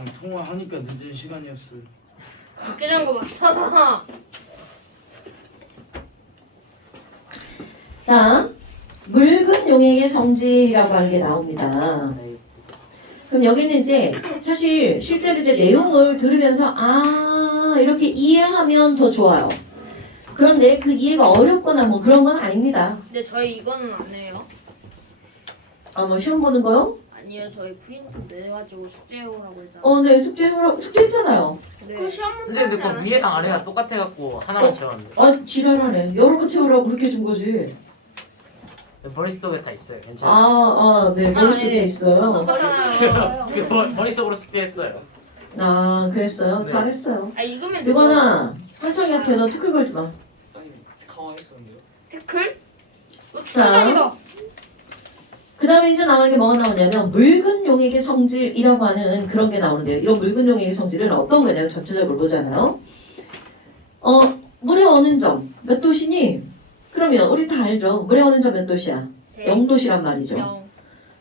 쌤이랑 통화하니까 늦은 시간이었어요. 늦게 잔 거 맞잖아. 자, 묽은 용액의 성질이라고 하는 게 나옵니다. 그럼 여기는 이제 사실 실제로 이제 내용을 들으면서 이렇게 이해하면 더 좋아요. 그런데 그 이해가 어렵거나 뭐 그런 건 아닙니다. 근데 저희 이거는 안 해요. 뭐 시험 보는 거요? 아니요, 저희 프린트 내가지고 숙제해오라고 했잖아요. 네, 숙제했잖아요. 네. 그 시험 문제 선생님 근데 그 위에랑 아래가 똑같아갖고 하나만 채웠는데 지랄하네. 여러 번 채우라고 그렇게 준 거지. 머릿속에 다 있어요. 괜찮아요. 네, 머릿속에 있어요. 똑같잖아요. 머릿속으로 숙제했어요. 그랬어요. 네. 잘했어요. 읽으면 누거나 한창이한테 너 특글 걸지 마. 아니 가만히 있었는데요. 태클? 추천이다. 그 다음에 이제 나오는 게 뭐가 나오냐면 묽은 용액의 성질이라고 하는 그런 게 나오는데요. 이런 묽은 용액의 성질은 어떤 거냐면 전체적으로 보잖아요. 물의 어는 점 몇 도시니? 그러면 우리 다 알죠. 물의 어는 점 몇 도시야? 0도시란 말이죠. 0.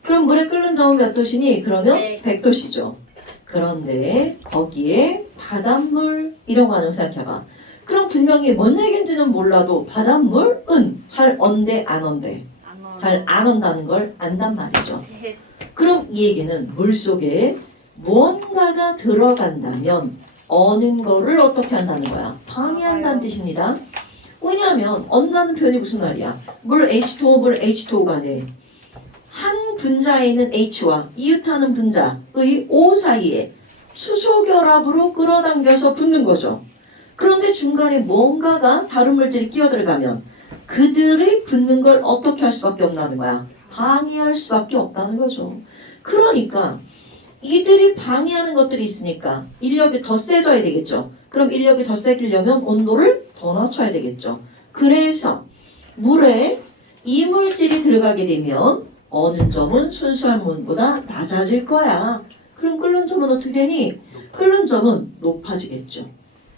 그럼 물에 끓는 점은 몇 도시니? 그러면 100. 100도시죠. 그런데 거기에 바닷물이라고 하는 거 생각해봐. 그럼 분명히 뭔 얘기인지는 몰라도 바닷물은 잘 언대 안 언대? 안 나와요. 잘 안 온다는 걸 안단 말이죠. 네. 그럼 이 얘기는 물속에 무언가가 들어간다면 어는 거를 어떻게 한다는 거야? 방해한다는 뜻입니다. 왜냐하면 언다는 표현이 무슨 말이야? 물 H2O, 물 H2O 간에 한 분자에 있는 H와 이웃하는 분자의 O 사이에 수소 결합으로 끌어당겨서 붙는 거죠. 그런데 중간에 뭔가가 다른 물질이 끼어 들어가면 그들이 붙는 걸 어떻게 할 수밖에 없다는 거야? 방해할 수밖에 없다는 거죠. 그러니까 이들이 방해하는 것들이 있으니까 인력이 더 세져야 되겠죠. 그럼 인력이 더 세지려면 온도를 더 낮춰야 되겠죠. 그래서 물에 이물질이 들어가게 되면 어는 점은 순수한 물보다 낮아질 거야. 그럼 끓는 점은 어떻게 되니? 끓는 점은 높아지겠죠.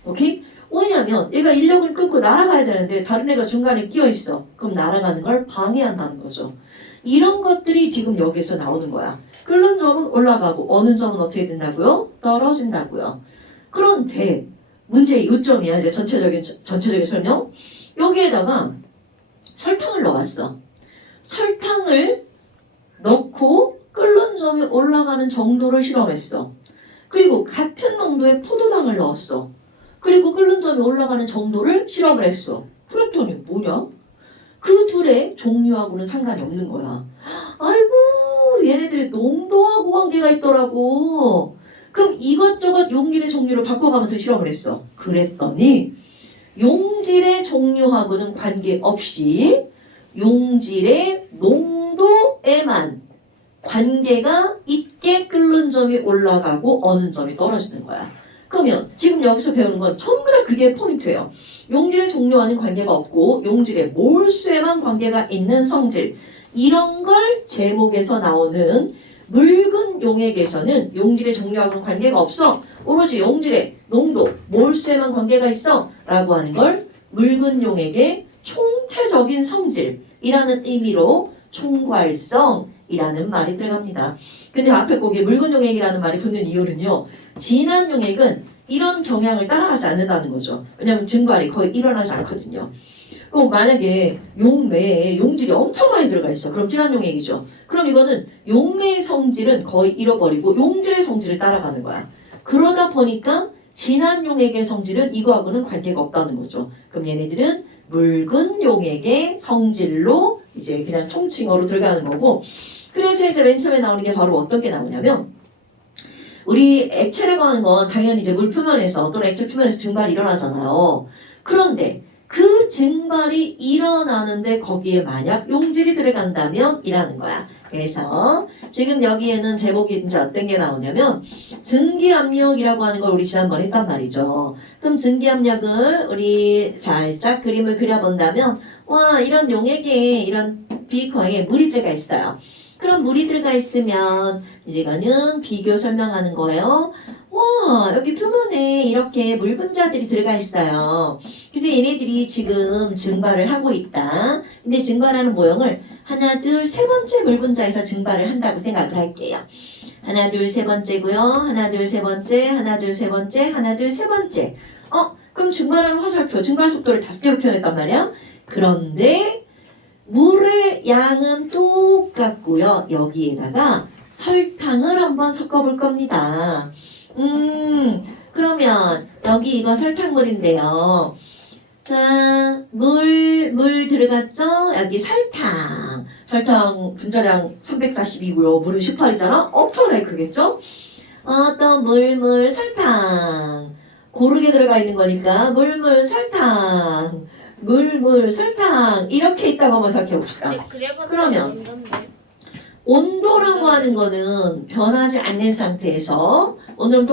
오케이? 왜냐하면 얘가 인력을 끊고 날아가야 되는데 다른 애가 중간에 끼어 있어. 그럼 날아가는 걸 방해한다는 거죠. 이런 것들이 지금 여기서 나오는 거야. 끓는 점은 올라가고 어는 점은 어떻게 된다고요? 떨어진다고요. 그런데 문제의 요점이야. 이제 전체적인 설명. 여기에다가 설탕을 넣었어. 설탕을 넣고 끓는 점이 올라가는 정도를 실험했어. 그리고 같은 농도의 포도당을 넣었어. 그리고 끓는 점이 올라가는 정도를 실험을 했어. 그랬더니 뭐냐? 그 둘의 종류하고는 상관이 없는 거야. 아이고 얘네들이 농도하고 관계가 있더라고. 그럼 이것저것 용질의 종류를 바꿔가면서 실험을 했어. 그랬더니 용질의 종류하고는 관계없이 용질의 농도에만 관계가 있게 끓는 점이 올라가고 어는 점이 떨어지는 거야. 그러면 지금 여기서 배우는 건 전부 다 그게 포인트예요. 용질의 종류와는 관계가 없고 용질의 몰수에만 관계가 있는 성질. 이런 걸 제목에서 나오는 묽은 용액에서는 용질의 종류하고는 관계가 없어. 오로지 용질의 농도, 몰수에만 관계가 있어. 라고 하는 걸 묽은 용액의 총체적인 성질이라는 의미로 총괄성이라는 말이 들어갑니다. 근데 앞에 거기에 묽은 용액이라는 말이 붙는 이유는요. 진한 용액은 이런 경향을 따라가지 않는다는 거죠. 왜냐하면 증발이 거의 일어나지 않거든요. 그럼 만약에 용매에 용질이 엄청 많이 들어가 있어. 그럼 진한 용액이죠. 그럼 이거는 용매의 성질은 거의 잃어버리고 용질의 성질을 따라가는 거야. 그러다 보니까 진한 용액의 성질은 이거하고는 관계가 없다는 거죠. 그럼 얘네들은 묽은 용액의 성질로 이제 그냥 총칭어로 들어가는 거고. 그래서 이제 맨 처음에 나오는 게 바로 어떤 게 나오냐면 우리 액체라고 하는 건 당연히 이제 물 표면에서 또는 액체 표면에서 증발이 일어나잖아요. 그런데 그 증발이 일어나는데 거기에 만약 용질이 들어간다면 이라는 거야. 그래서 지금 여기에는 제목이 이제 어떤 게 나오냐면 증기압력이라고 하는 걸 우리 지난번에 했단 말이죠. 그럼 증기압력을 우리 살짝 그림을 그려본다면 와 이런 용액에 이런 비커에 물이 들어가 있어요. 그럼 물이 들어가 있으면 이거는 비교 설명하는 거예요. 와 여기 표면에 이렇게 물 분자들이 들어가 있어요. 그래서 얘네들이 지금 증발을 하고 있다. 근데 증발하는 모형을 하나, 둘, 세 번째 물 분자에서 증발을 한다고 생각을 할게요. 하나, 둘, 세 번째고요. 하나, 둘, 세 번째, 하나, 둘, 세 번째, 하나, 둘, 세 번째. 그럼 증발하는 화살표, 증발 속도를 5개로 표현했단 말이야. 그런데 물의 양은 똑같고요. 여기에다가 설탕을 한번 섞어볼 겁니다. 그러면 여기 이거 설탕물인데요. 자, 물 들어갔죠? 여기 설탕 분자량 342고요. 물은 18이잖아? 엄청나게 크겠죠? 또 설탕. 고르게 들어가 있는 거니까 설탕. 설탕. 이렇게 있다고 한번 생각해 봅시다. 근데 그래봤자 그러면 인간데. 온도라고 하는 거는 변하지 않는 상태에서 온도는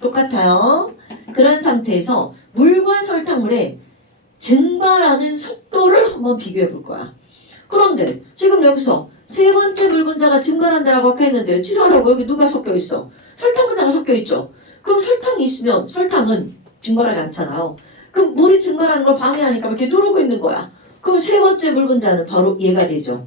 똑같아요. 그런 상태에서 물과 설탕물의 증발하는 속도를 한번 비교해 볼 거야. 그런데 지금 여기서 세 번째 물 분자가 증발한다라고 아까 했는데 치료하라고 여기 누가 섞여 있어? 설탕 분자가 섞여 있죠. 그럼 설탕이 있으면 설탕은 증발하지 않잖아요. 그럼 물이 증발하는 걸 방해하니까 이렇게 누르고 있는 거야. 그럼 세 번째 물 분자는 바로 얘가 되죠.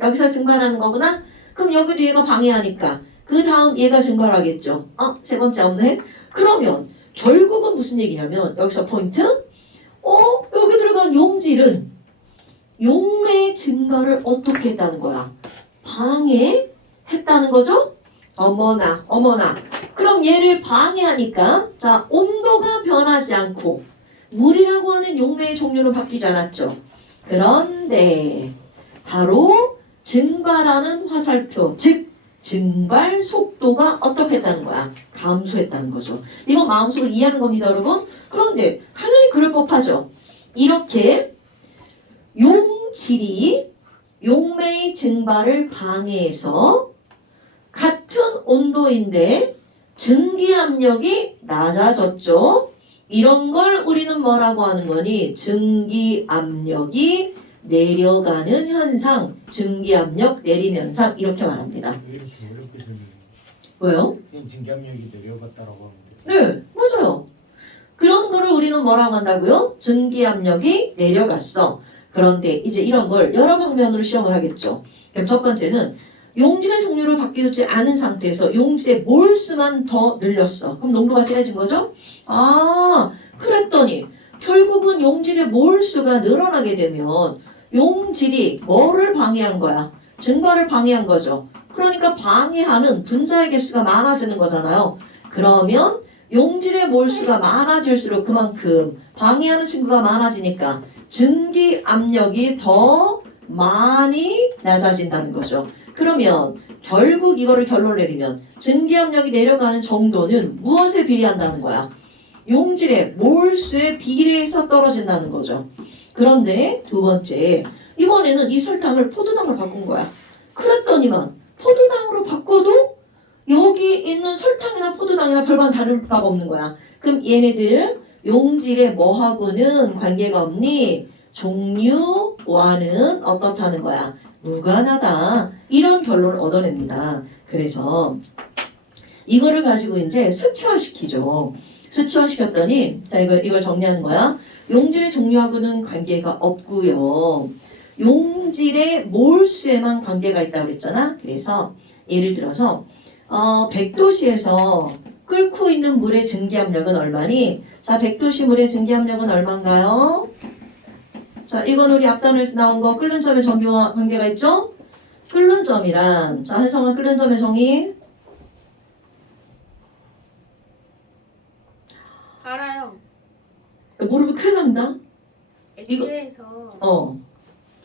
여기서 증발하는 거구나? 그럼 여기도 얘가 방해하니까 그 다음 얘가 증발하겠죠. 세 번째 없네? 그러면 결국은 무슨 얘기냐면 여기서 포인트? 여기 들어간 용질은 용매의 증발을 어떻게 했다는 거야? 방해했다는 거죠? 어머나. 그럼 얘를 방해하니까 자 온도가 변하지 않고 물이라고 하는 용매의 종류는 바뀌지 않았죠. 그런데 바로 증발하는 화살표, 즉 증발 속도가 어떻게 했다는 거야? 감소했다는 거죠. 이거 마음속으로 이해하는 겁니다, 여러분. 그런데 당연히 그럴 법하죠. 이렇게 용질이 용매의 증발을 방해해서 같은 온도인데 증기압력이 낮아졌죠. 이런 걸 우리는 뭐라고 하는 거니? 증기압력이 내려가는 현상, 증기압력 내림 현상 이렇게 말합니다. 왜 이렇게 어렵게 설명해? 왜요? 그냥 증기압력이 내려갔다라고 하는데. 네, 맞아요. 그런 거를 우리는 뭐라고 한다고요? 증기압력이 내려갔어. 그런데 이제 이런 걸 여러 방면으로 시험을 하겠죠. 그럼 첫 번째는 용질의 종류를 바뀌지 않은 상태에서 용질의 몰수만 더 늘렸어. 그럼 농도가 진해진 거죠? 그랬더니 결국은 용질의 몰수가 늘어나게 되면 용질이 뭐를 방해한 거야? 증발을 방해한 거죠. 그러니까 방해하는 분자의 개수가 많아지는 거잖아요. 그러면 용질의 몰수가 많아질수록 그만큼 방해하는 친구가 많아지니까 증기 압력이 더 많이 낮아진다는 거죠. 그러면 결국 이거를 결론 내리면 증기 압력이 내려가는 정도는 무엇에 비례한다는 거야? 용질의 몰수에 비례해서 떨어진다는 거죠. 그런데 두 번째, 이번에는 이 설탕을 포도당으로 바꾼 거야. 그랬더니만 포도당으로 바꿔도 여기 있는 설탕이나 포도당이나 별반 다른 바가 없는 거야. 그럼 얘네들 용질의 뭐하고는 관계가 없니? 종류와는 어떻다는 거야? 무관하다. 이런 결론을 얻어냅니다. 그래서 이거를 가지고 이제 수치화시키죠. 수치화시켰더니 자 이걸 정리하는 거야. 용질의 종류하고는 관계가 없고요. 용질의 몰수에만 관계가 있다고 그랬잖아. 그래서 예를 들어서 100도씨에서 끓고 있는 물의 증기압력은 얼마니? 자, 100도씨 물의 증기압력은 얼마인가요? 자, 이건 우리 앞단에서 나온 거 끓는 점의 정의와 관계가 있죠? 끓는 점이란 자, 한성은 끓는 점의 정의 알아요. 모르면 큰일 납니다. 액체에서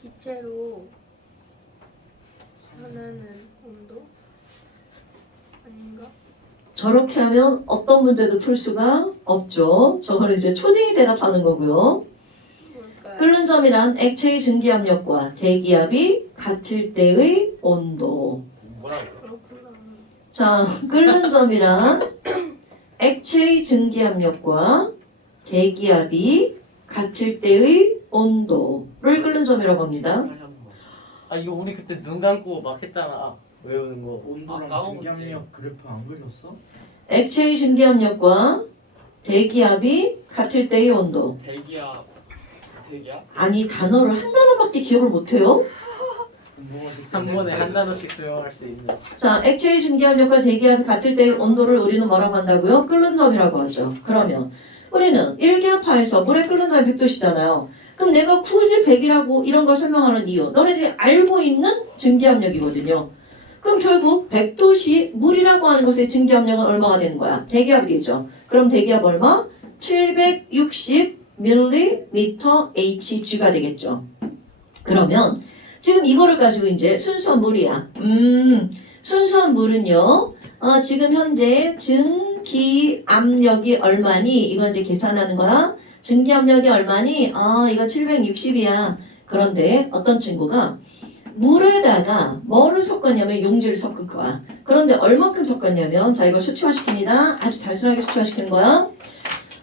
기체로 변하는 온도 아닌가? 저렇게 하면 어떤 문제도 풀 수가 없죠. 저거는 이제 초딩이 대답하는 거고요. 뭘까요? 끓는 점이란 액체의 증기압력과 대기압이 같을 때의 온도. 뭐라고요? 그렇구나. 자, 끓는 점이란 액체의 증기압력과 대기압이 같을 때의 온도를 끓는 점이라고 합니다. 이거 우리 그때 눈 감고 막 했잖아. 외우는 거. 온도랑 까먹었지. 증기압력 그래프 안 그렸어? 액체의 증기압력과 대기압이 같을 때의 온도. 대기압. 아니 단어를 한 단어밖에 기억을 못해요? 한 번에 한 단어씩 수용할 수 있는. 자, 액체의 증기압력과 대기압이 같을 때의 온도를 우리는 뭐라고 한다고요? 끓는 점이라고 하죠. 그러면 우리는 1기압하에서 물에 끓는 점이 100도씨잖아요. 그럼 내가 굳이 100이라고 이런 걸 설명하는 이유, 너네들이 알고 있는 증기압력이거든요. 그럼 결국 100도씨 물이라고 하는 곳의 증기압력은 얼마가 되는 거야? 대기압이 되죠. 그럼 대기압 얼마? 760mHg가 되겠죠. 그러면 지금 이거를 가지고 이제 순수한 물이야. 순수한 물은요. 지금 현재 증기압력이 얼마니? 이거 이제 계산하는 거야. 증기압력이 얼마니? 이거 760이야. 그런데 어떤 친구가 물에다가 뭐를 섞었냐면 용지를 섞을 거야. 그런데 얼마큼 섞었냐면 자 이걸 수치화시킵니다. 아주 단순하게 수치화시키는 거야.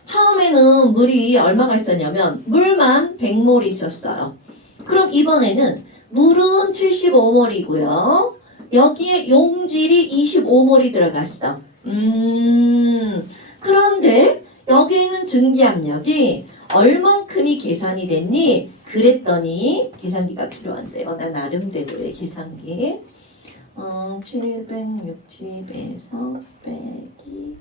처음에는 물이 얼마가 있었냐면 물만 100몰이 있었어요. 그럼 이번에는 물은 75몰이고요. 여기에 용질이 25몰이 들어갔어. 그런데 여기 있는 증기압력이 얼만큼이 계산이 됐니? 그랬더니 계산기가 필요한데요. 나 나름대로의 계산기. 760에서 빼기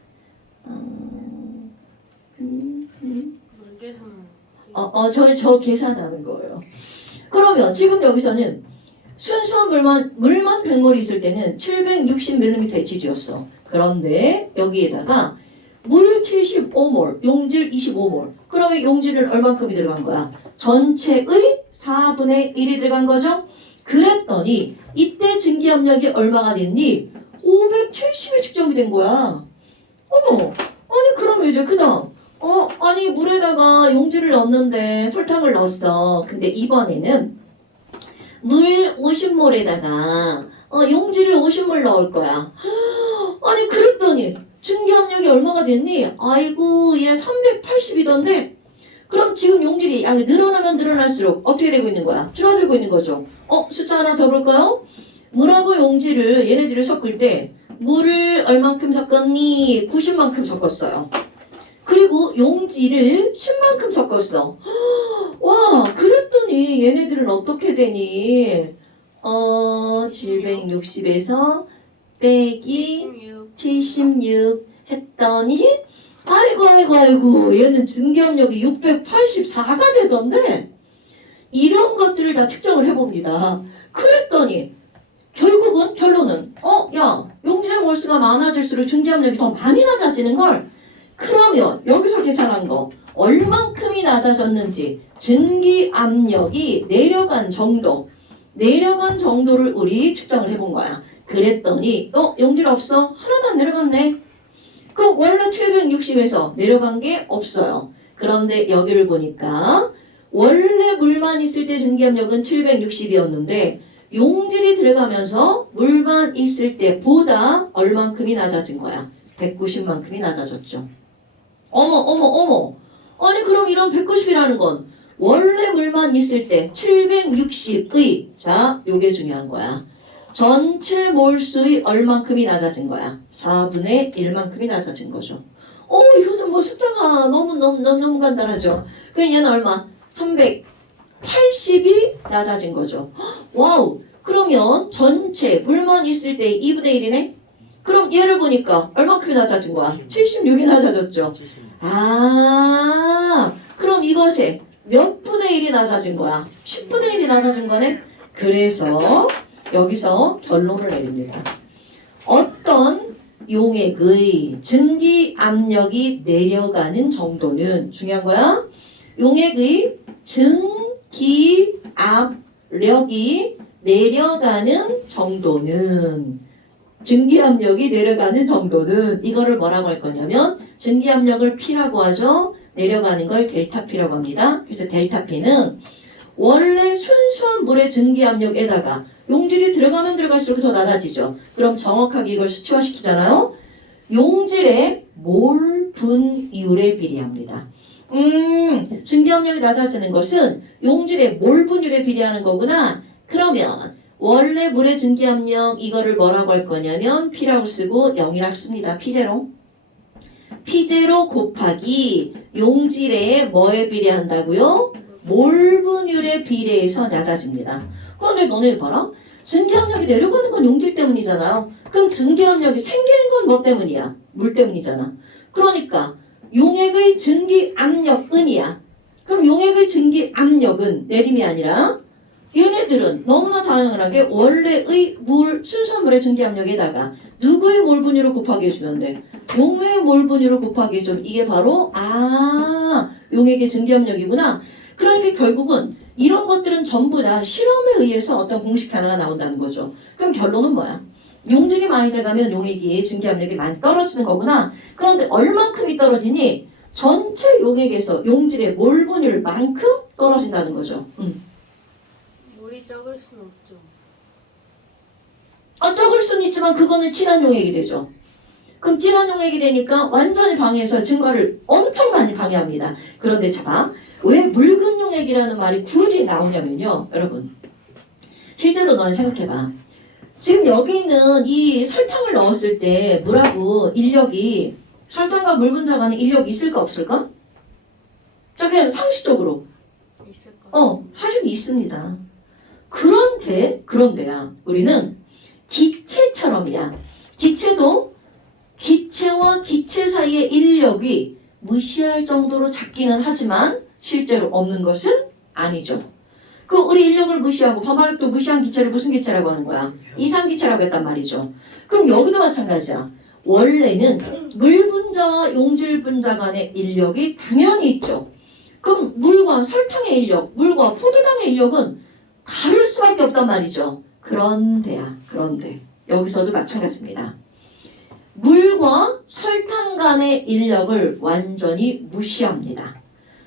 저 계산하는 거예요. 그러면 지금 여기서는 순수한 물만 100몰 있을 때는 760mHg였어. 그런데 여기에다가 물 75몰, 용질 25몰. 그러면 용질은 얼만큼이 들어간 거야? 전체의 4분의 1이 들어간 거죠? 그랬더니 이때 증기압력이 얼마가 됐니? 570이 측정이 된 거야. 어머, 아니 그러면 이제 그 다음 아니 물에다가 용질을 넣었는데 설탕을 넣었어. 근데 이번에는 물 50몰에다가 용질을 50몰 넣을 거야. 아니 그랬더니 증기압력이 얼마가 됐니? 아이고 얘 380이던데 그럼 지금 용질이 양이 늘어나면 늘어날수록 어떻게 되고 있는 거야? 줄어들고 있는 거죠. 숫자 하나 더 볼까요? 물하고 용질을 얘네들을 섞을 때 물을 얼만큼 섞었니? 90만큼 섞었어요. 그리고 용질을 10만큼 섞었어. 와 그랬더니 얘네들은 어떻게 되니? 760에서 빼기 76 했더니 아이고 얘는 증기압력이 684가 되던데 이런 것들을 다 측정을 해봅니다. 그랬더니 결국은 결론은 야 용질의 몰수가 많아질수록 증기압력이 더 많이 낮아지는 걸. 그러면 여기서 계산한 거 얼만큼이 낮아졌는지 증기압력이 내려간 정도를 우리 측정을 해본 거야. 그랬더니 용질 없어? 하나도 안 내려갔네. 그럼 원래 760에서 내려간 게 없어요. 그런데 여기를 보니까 원래 물만 있을 때 증기압력은 760이었는데 용질이 들어가면서 물만 있을 때보다 얼만큼이 낮아진 거야? 190만큼이 낮아졌죠. 어머. 아니 그럼 이런 190이라는 건 원래 물만 있을 때 760의 자 요게 중요한 거야. 전체 몰수의 얼만큼이 낮아진 거야? 4분의 1만큼이 낮아진 거죠. 이거는 뭐 숫자가 너무 간단하죠. 그럼 얘는 얼마? 380이 낮아진 거죠. 와우. 그러면 전체 물만 있을 때 2분의 1이네? 그럼 얘를 보니까 얼만큼이 낮아진 거야? 76이 낮아졌죠. 그럼 이것에 몇 분의 1이 낮아진 거야? 10분의 1이 낮아진 거네? 그래서 여기서 결론을 내립니다. 어떤 용액의 증기압력이 내려가는 정도는 중요한 거야. 용액의 증기압력이 내려가는 정도는 증기압력이 내려가는 정도는 이거를 뭐라고 할 거냐면 증기압력을 P라고 하죠. 내려가는 걸 델타 P라고 합니다. 그래서 델타 P는 원래 순수한 물의 증기압력에다가 용질이 들어가면 들어갈수록 더 낮아지죠. 그럼 정확하게 이걸 수치화시키잖아요. 용질의 몰 분율에 비례합니다. 증기압력이 낮아지는 것은 용질의 몰 분율에 비례하는 거구나. 그러면 원래 물의 증기압력 이거를 뭐라고 할 거냐면 P라고 쓰고 0이라고 씁니다. P0. P0 곱하기 용질의 뭐에 비례한다고요? 몰 분율에 비례해서 낮아집니다. 그런데 너네 봐라. 증기압력이 내려가는 건 용질 때문이잖아요. 그럼 증기압력이 생기는 건 뭐 때문이야? 물 때문이잖아. 그러니까 용액의 증기압력은이야. 그럼 용액의 증기압력은 내림이 아니라 얘네들은 너무나 당연하게 원래의 물, 순수물의 증기압력에다가 누구의 몰 분율을 곱하기 해주면 돼? 용의 몰 분율을 곱하기 해주면 이게 바로 용액의 증기압력이구나. 그러니까 결국은 이런 것들은 전부 다 실험에 의해서 어떤 공식 하나가 나온다는 거죠. 그럼 결론은 뭐야? 용질이 많이 들어가면 용액이 증기압력이 많이 떨어지는 거구나. 그런데 얼만큼이 떨어지니? 전체 용액에서 용질의 몰 분율만큼 떨어진다는 거죠. 물이 적을 순 없죠. 적을 수는 있지만 그거는 진한 용액이 되죠. 그럼 진한 용액이 되니까 완전히 방해해서 증발을 엄청 많이 방해합니다. 그런데 자, 왜 묽은 용액이라는 말이 굳이 나오냐면요. 여러분, 실제로 너네 생각해봐. 지금 여기 있는 이 설탕을 넣었을 때 물하고 인력이 설탕과 물 분자 간에 인력이 있을까 없을까? 자, 그냥 상식적으로 있을 거예요. 사실 있습니다. 그런데야 우리는 기체처럼이야. 기체도 기체와 기체 사이의 인력이 무시할 정도로 작기는 하지만 실제로 없는 것은 아니죠. 그 우리 인력을 무시하고 반발력도 무시한 기체를 무슨 기체라고 하는 거야? 이상기체라고 했단 말이죠. 그럼 여기도 마찬가지야. 원래는 물 분자와 용질 분자 간의 인력이 당연히 있죠. 그럼 물과 설탕의 인력, 물과 포도당의 인력은 다를 수밖에 없단 말이죠. 그런데 여기서도 마찬가지입니다. 물과 설탕 간의 인력을 완전히 무시합니다.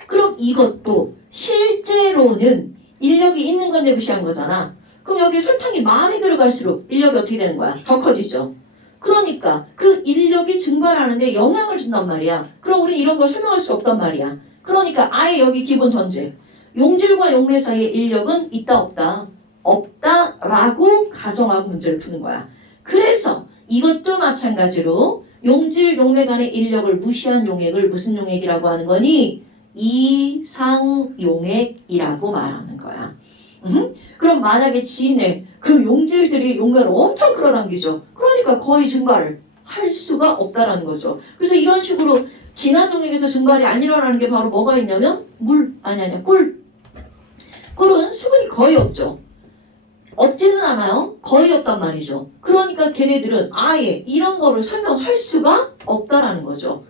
그럼 이것도 실제로는 인력이 있는 건데 무시한 거잖아. 그럼 여기 설탕이 많이 들어갈수록 인력이 어떻게 되는 거야? 더 커지죠. 그러니까 그 인력이 증발하는데 영향을 준단 말이야. 그럼 우리 이런 걸 설명할 수 없단 말이야. 그러니까 아예 여기 기본 전제. 용질과 용매 사이의 인력은 있다 없다. 없다라고 가정하고 문제를 푸는 거야. 그래서 이것도 마찬가지로 용질, 용매 간의 인력을 무시한 용액을 무슨 용액이라고 하는 거니? 이상용액이라고 말하는 거야. 그럼 만약에 지인의 그 용질들이 용매를 엄청 끌어당기죠. 그러니까 거의 증발을 할 수가 없다라는 거죠. 그래서 이런 식으로 진한 용액에서 증발이 안 일어나는 게 바로 뭐가 있냐면 꿀. 꿀은 수분이 거의 없죠. 없지는 않아요. 거의 없단 말이죠. 그러니까 걔네들은 아예 이런 거를 설명할 수가 없다라는 거죠.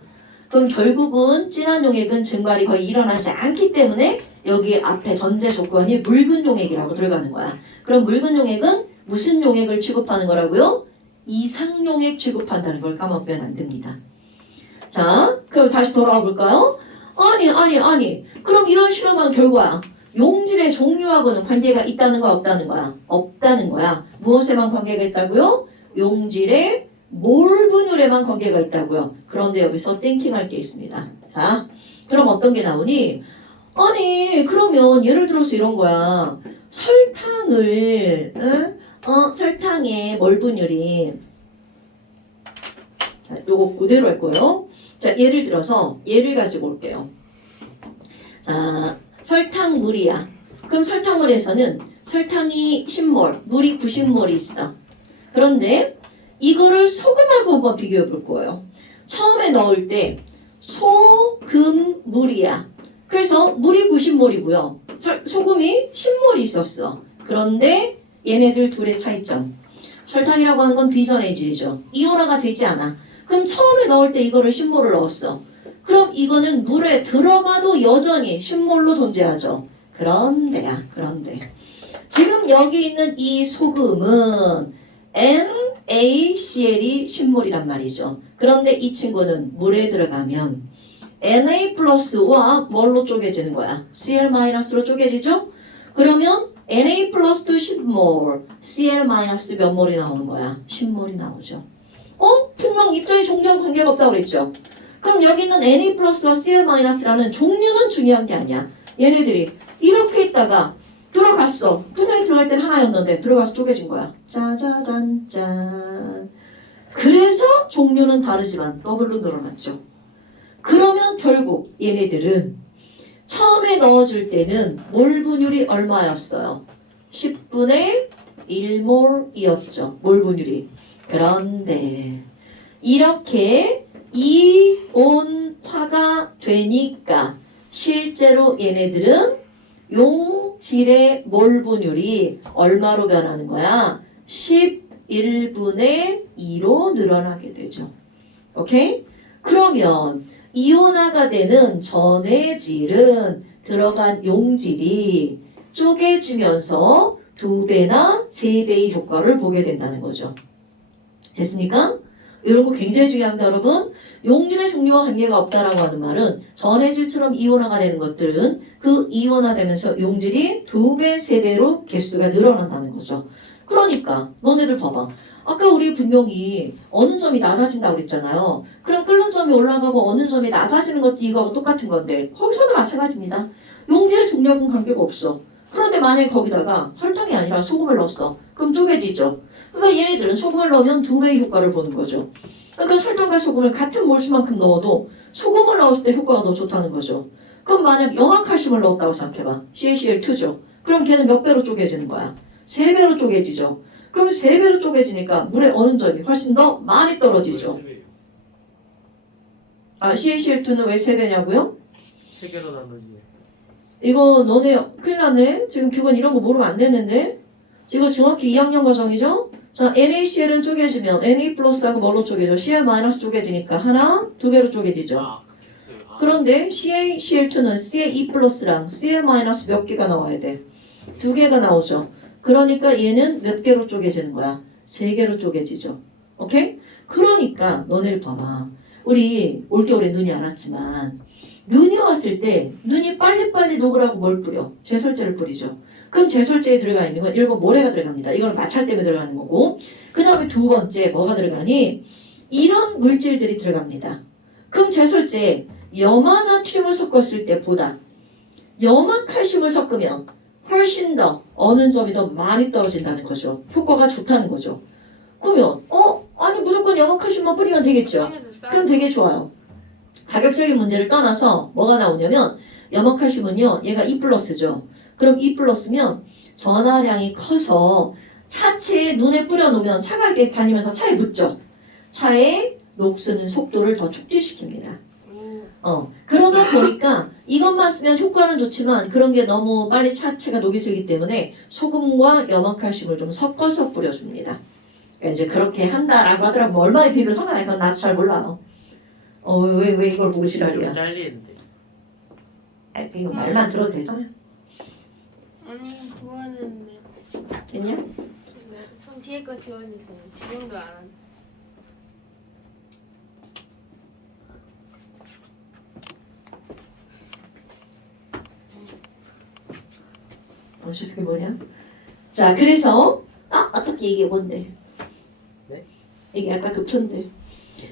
그럼 결국은 진한 용액은 증발이 거의 일어나지 않기 때문에 여기 앞에 전제 조건이 묽은 용액이라고 들어가는 거야. 그럼 묽은 용액은 무슨 용액을 취급하는 거라고요? 이상용액 취급한다는 걸 까먹으면 안 됩니다. 자, 그럼 다시 돌아와 볼까요? 아니. 그럼 이런 실험한 결과야. 용질의 종류하고는 관계가 있다는 거야, 없다는 거야? 없다는 거야. 무엇에만 관계가 있다고요? 용질의 몰 분율에만 관계가 있다고요. 그런데 여기서 땡킹할 게 있습니다. 자, 그럼 어떤 게 나오니? 그러면 예를 들어서 이런 거야. 설탕의 몰 분율이 자, 요거 그대로 할 거예요. 자, 예를 들어서 예를 가지고 올게요. 자, 설탕물이야. 그럼 설탕물에서는 설탕이 10몰, 물이 90몰이 있어. 그런데 이거를 소금하고 한번 비교해 볼 거예요. 처음에 넣을 때 소금물이야. 그래서 물이 90몰이고요. 소금이 10몰이 있었어. 그런데 얘네들 둘의 차이점. 설탕이라고 하는 건 비전해질이죠. 이온화가 되지 않아. 그럼 처음에 넣을 때 이거를 10몰을 넣었어. 그럼 이거는 물에 들어가도 여전히 10몰로 존재하죠. 그런데 지금 여기 있는 이 소금은 NaCl이 10몰이란 말이죠. 그런데 이 친구는 물에 들어가면 Na 플러스와 뭘로 쪼개지는 거야? Cl-로 쪼개지죠? 그러면 Na 플러스도 10몰, Cl 마이너스도 몇 몰이 나오는 거야? 10몰이 나오죠. 분명 입자의 종류와 관계가 없다고 그랬죠? 그럼 여기 있는 Na 플러스와 Cl 마이너스라는 종류는 중요한 게 아니야. 얘네들이 이렇게 있다가 들어갔어. 분명히 들어갈 때는 하나였는데 들어가서 쪼개진 거야. 짜자잔 짠. 그래서 종류는 다르지만 더블로 늘어났죠. 그러면 결국 얘네들은 처음에 넣어줄 때는 몰 분율이 얼마였어요? 10분의 1몰이었죠. 몰 분율이. 그런데 이렇게 이온화가 되니까 실제로 얘네들은 용질의 몰 분율이 얼마로 변하는 거야? 11분의 2로 늘어나게 되죠. 오케이? 그러면 이온화가 되는 전해질은 들어간 용질이 쪼개지면서 2배나 3배의 효과를 보게 된다는 거죠. 됐습니까? 이런 거 굉장히 중요합니다, 여러분. 용질의 종류와 관계가 없다라고 하는 말은 전해질처럼 이온화가 되는 것들은 그 이온화되면서 용질이 2배, 3배로 개수가 늘어난다는 거죠. 그러니까 너네들 봐봐. 아까 우리 분명히 어느 점이 낮아진다고 그랬잖아요. 그럼 끓는 점이 올라가고 어느 점이 낮아지는 것도 이거하고 똑같은 건데 거기서도 마찬가지입니다. 용질의 종류하고는 관계가 없어. 그런데 만약에 거기다가 설탕이 아니라 소금을 넣었어. 그럼 쪼개지죠. 그러니까 얘네들은 소금을 넣으면 2배의 효과를 보는 거죠. 그러니까 설탕과 소금을 같은 몰수만큼 넣어도 소금을 넣었을 때 효과가 더 좋다는 거죠. 그럼 만약 염화칼슘을 넣었다고 생각해봐. CaCl2죠. 그럼 걔는 몇 배로 쪼개지는 거야? 3배로 쪼개지죠. 그럼 3배로 쪼개지니까 물의 어느 점이 훨씬 더 많이 떨어지죠. 아, CaCl2는 왜 3배냐고요? 3개로 나누지. 이거 너네 큰일 났네. 지금 그건 이런 거 모르면 안 되는데. 이거 중학교 2학년 과정이죠? 자, NaCl은 쪼개지면 Na 플러스하고 뭘로 쪼개져? Cl 마이너스 쪼개지니까 하나, 2개로 쪼개지죠. 그런데 CaCl2는 Ca2 플러스랑 Cl 마이너스 몇 개가 나와야 돼? 2개가 나오죠. 그러니까 얘는 몇 개로 쪼개지는 거야? 3개로 쪼개지죠. 오케이? 그러니까 너네를 봐봐. 우리 올겨울에 눈이 안 왔지만 눈이 왔을 때 눈이 빨리빨리 녹으라고 뭘 뿌려? 제설제를 뿌리죠. 그럼 제설제에 들어가 있는 건 1번 모래가 들어갑니다. 이건 마찰 때문에 들어가는 거고 그 다음에 2번째 뭐가 들어가니? 이런 물질들이 들어갑니다. 그럼 제설제에 염화나트륨을 섞었을 때보다 염화칼슘을 섞으면 훨씬 더 어느 점이 더 많이 떨어진다는 거죠. 효과가 좋다는 거죠. 그러면 아니 무조건 염화칼슘만 뿌리면 되겠죠. 그럼 되게 좋아요. 가격적인 문제를 떠나서 뭐가 나오냐면 염화칼슘은요 얘가 E 플러스죠. 그럼 E 플러스면 전하량이 커서 차체에 눈에 뿌려놓으면 차가 이렇게 다니면서 차에 묻죠. 차에 녹쓰는 속도를 더 촉진시킵니다. 그러다 보니까 이것만 쓰면 효과는 좋지만 그런 게 너무 빨리 차체가 녹이 슬기 때문에 소금과 염화칼슘을 좀 섞어서 뿌려줍니다. 그러니까 이제 그렇게 한다라고 하더라고. 뭐 얼마나 비밀을 상관해. 그건 나도 잘 몰라요. 왜 이걸 보고 좀 지랄이야. 잘리는데. 이거 말만 들어도 되잖아. 아니 그거는 됐냐? 좀 뒤에 거 지워주세요. 지금도 안 한. 그게 뭐냐? 자, 그래서 어떻게 이게 뭔데? 네? 이게 아까 급천데.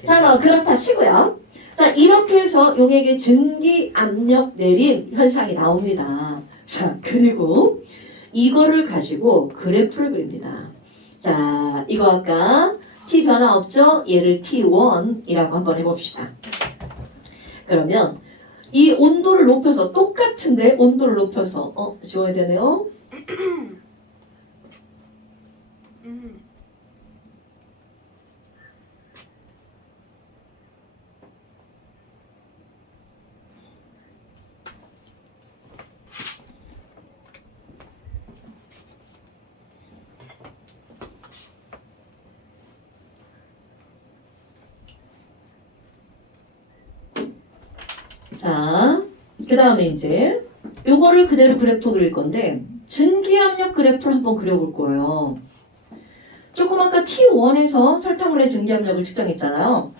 자, 뭐 그렇다 치고요. 자, 이렇게 해서 용액의 증기 압력 내림 현상이 나옵니다. 자, 그리고 이거를 가지고 그래프를 그립니다. 자, 이거 아까 T 변화 없죠? 얘를 T1이라고 한번 해봅시다. 그러면 이 온도를 높여서 똑같은데 온도를 높여서 지워야 되네요. 자, 그 다음에 이제 요거를 그대로 그래프 그릴 건데 증기압력 그래프를 한번 그려볼 거예요. 조금 아까 T1에서 설탕물의 증기압력을 측정했잖아요.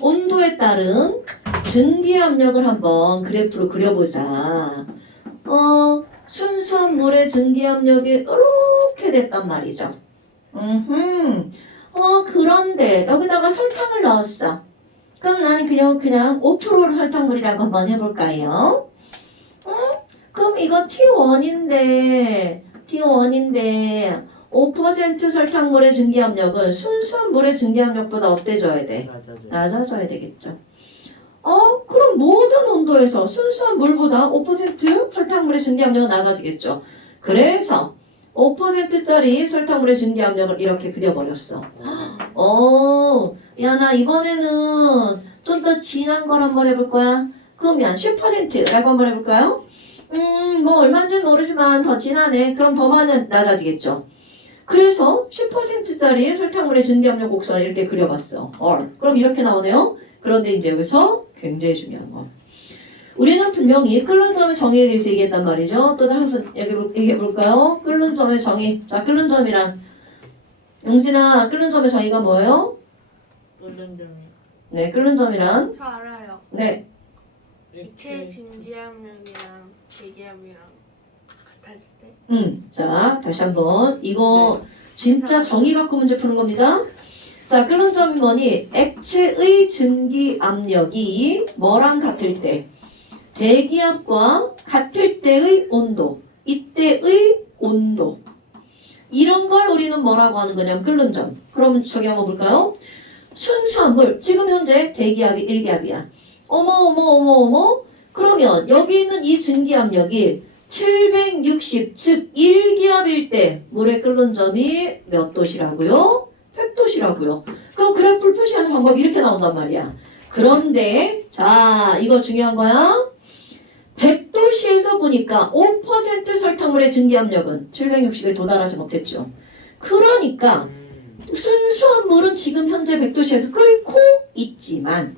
온도에 따른 증기압력을 한번 그래프로 그려보자. 순수한 물의 증기압력이 이렇게 됐단 말이죠. 그런데 여기다가 설탕을 넣었어. 그럼 나는 그냥 5% 설탕물이라고 한번 해볼까요? 그럼 이거 T1인데 5% 설탕물의 증기압력은 순수한 물의 증기압력보다 어때져야 돼? 낮아져야 되겠죠. 그럼 모든 온도에서 순수한 물보다 5% 설탕물의 증기압력은 낮아지겠죠. 그래서 5%짜리 설탕물의 증기압력을 이렇게 그려버렸어. 야, 나 이번에는 좀 더 진한 걸 한번 해볼 거야. 그러면 10%라고 한번 해볼까요? 뭐 얼마인지 모르지만 더 진하네. 그럼 더 많은 낮아지겠죠. 그래서 10%짜리 설탕물의 증기압력 곡선을 이렇게 그려봤어. 그럼 이렇게 나오네요. 그런데 이제 여기서 굉장히 중요한 거. 우리는 분명히 끓는 점의 정의에 대해서 얘기했단 말이죠. 또 다른 번 얘기해볼까요? 끓는 점의 정의. 자, 끓는 점이란 용진아, 끓는 점의 정의가 뭐예요? 끓는 점이. 네, 끓는 점이란 저 알아요. 네, 입체 증기압력이랑 대기압이랑 같았을 때. 자, 다시 한번 이거 진짜 정의 갖고 문제 푸는 겁니다. 자, 끓는 점이 뭐니? 액체의 증기 압력이 뭐랑 같을 때? 대기압과 같을 때의 온도. 이때의 온도. 이런 걸 우리는 뭐라고 하는 거냐면 끓는 점. 그럼 저기 한번 볼까요? 순수한 물. 지금 현재 대기압이 1기압이야. 어머. 그러면 여기 있는 이 증기 압력이 760, 즉 1기압일 때 물의 끓는 점이 몇 도시라고요? 100도시라고요. 그럼 그래프를 표시하는 방법이 이렇게 나온단 말이야. 그런데 자, 이거 중요한 거야. 100도시에서 보니까 5% 설탕물의 증기압력은 760에 도달하지 못했죠. 그러니까 순수한 물은 지금 현재 100도시에서 끓고 있지만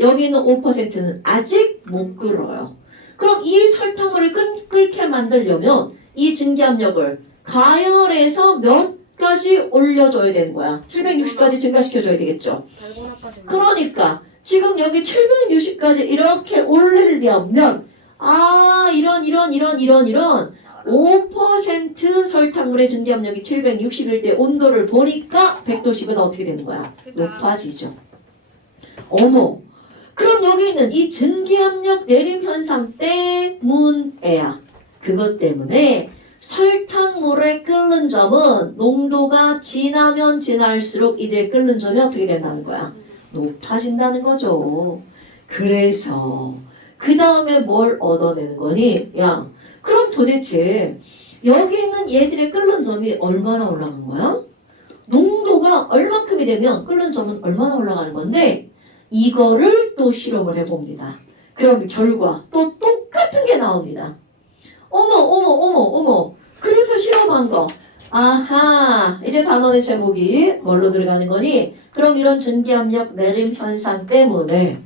여기 있는 5%는 아직 못 끓어요. 그럼 이 설탕물을 끓게 만들려면 이 증기압력을 가열해서 몇 가지 올려줘야 되는 거야. 760까지 증가시켜줘야 되겠죠. 달고나까지. 그러니까 지금 여기 760까지 이렇게 올리려면 이런 5% 설탕물의 증기압력이 760일 때 온도를 보니까 100도씨보다 어떻게 되는 거야? 높아지죠. 어머, 그럼 여기 있는 이 증기압력 내림 현상 때문에야. 그것 때문에 설탕물의 끓는 점은 농도가 진하면 진할수록 이제 끓는 점이 어떻게 된다는 거야? 높아진다는 거죠. 그래서 그 다음에 뭘 얻어내는 거니? 야, 그럼 도대체 여기 있는 얘들의 끓는 점이 얼마나 올라간 거야? 농도가 얼마큼이 되면 끓는 점은 얼마나 올라가는 건데 이거를 또 실험을 해봅니다. 그럼 결과 또 똑같은 게 나옵니다. 어머. 그래서 실험한 거. 아하, 이제 단원의 제목이 뭘로 들어가는 거니? 그럼 이런 증기압력 내림 현상 때문에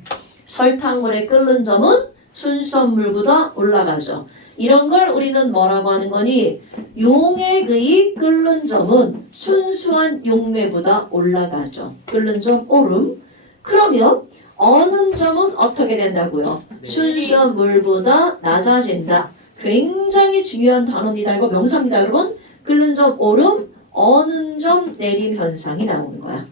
설탕물의 끓는 점은 순수한 물보다 올라가죠. 이런 걸 우리는 뭐라고 하는 거니? 용액의 끓는 점은 순수한 용매보다 올라가죠. 끓는 점 오름. 그러면 어는 점은 어떻게 된다고요? 순수한 물보다 낮아진다. 굉장히 중요한 단어입니다. 이거 명사입니다, 여러분. 끓는 점 오름, 어는 점 내림 현상이 나오는 거야.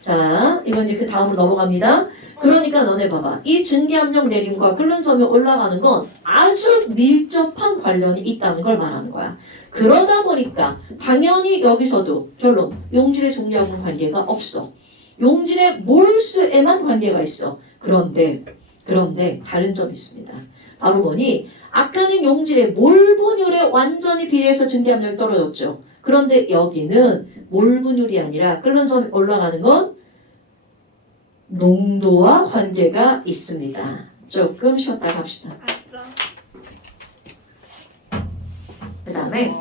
자, 이건 이제 그 다음으로 넘어갑니다. 그러니까 너네 봐봐. 이 증기압력 내림과 끓는 점이 올라가는 건 아주 밀접한 관련이 있다는 걸 말하는 거야. 그러다 보니까 당연히 여기서도 결론, 용질의 종류하고는 관계가 없어. 용질의 몰수에만 관계가 있어. 그런데 다른 점이 있습니다. 바로 뭐니? 아까는 용질의 몰 분율에 완전히 비례해서 증기압력이 떨어졌죠. 그런데 여기는 몰 분율이 아니라 끓는 점이 올라가는 건 농도와 관계가 있습니다. 조금 쉬었다 갑시다. 알았어. 그 다음에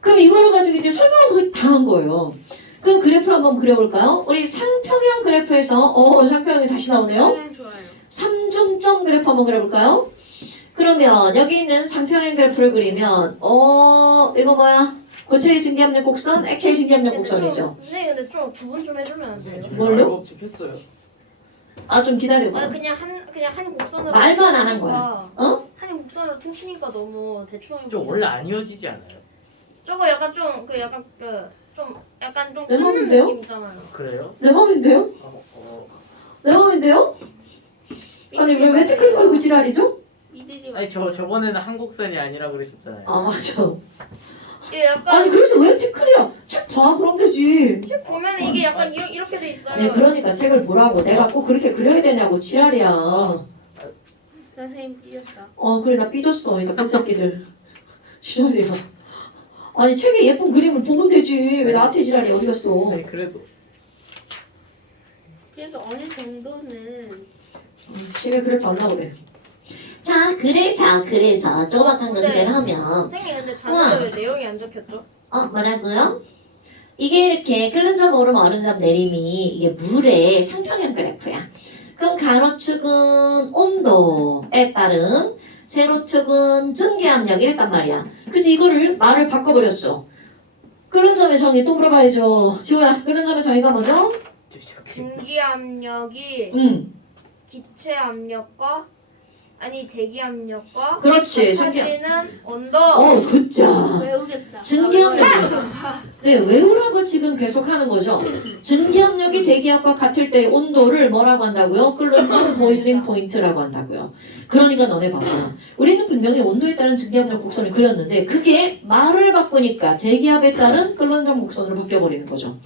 그럼 이거를 가지고 이제 설명을 다 한 거예요. 그럼 그래프를 한번 그려볼까요? 우리 상평형 그래프에서 상평형이 다시 나오네요. 네, 좋아요. 삼중점 그래프 한번 그려볼까요? 그러면 여기 있는 삼평형 그래프를 그리면 이거 뭐야? 고체의 증기압력 곡선, 액체의 증기압력 곡선이죠. 근데 좀 구분 좀 해주면 안 돼요? 뭘요? 찍혔어요. 좀 기다려봐. 그냥 한 곡선으로 말만 안 한 퉁치니까- 거야. 어? 한 곡선으로 퉁치니까 너무 대충. 좀 원래 안 이어지지 않아요? 저거 약간 좀 내 끊는 맘인데요? 느낌 있잖아요. 그래요? 내 맘인데요? 내 맘인데요? 아니 왜 테크닉 걸고 지랄이죠? 미들이 아니 저번에는 한국선이 아니라 그러셨잖아요. 맞아. 이게 약간 아니 그래서 왜 테크닉이야? 책 봐, 그럼 되지. 책 보면 이게 약간 이렇게 돼 있어요. 아니 그러니까 책을 보라고. 내가 꼭 그렇게 그려야 되냐고 지랄이야. 선생님 삐졌다. 그래 나 삐졌어. 이 나쁜 새끼들. 지랄이야. 아니 책에 예쁜 그림을 보면 되지. 왜 나한테 지랄이 어디 갔어? 아니 그래도 그래서 어느 정도는 책에 그래프 안 나오래. 자, 그래서 조박한 거 그대로 하면 선생님 근데 자료에 왜 내용이 안 적혔죠? 뭐라고요? 이게 이렇게 끓는 점 오름 어른 점 내림이 이게 물의 상평형 그래프야. 그럼 가로축은 온도에 따른 세로축은 증기압력 이랬단 말이야. 그래서 이거를 말을 바꿔버렸죠. 끓는 점의 정의 또 물어봐야죠. 지호야, 끓는 점의 정의가 뭐죠? 증기 압력이 기체 압력과 아니 대기 압력과 그렇지. 사실은 온도. 굿자. 외우겠다. 증기압력. 네, 외우라고 지금 계속 하는 거죠. 증기압력이 대기압과 같을 때의 온도를 뭐라고 한다고요? 끓는 점 보일링 포인트라고 한다고요. 그러니까 너네 봐봐. 우리는 분명히 온도에 따른 증기압력 곡선을 그렸는데 그게 말을 바꾸니까 대기압에 따른 끓는 점 곡선으로 바뀌어버리는 거죠.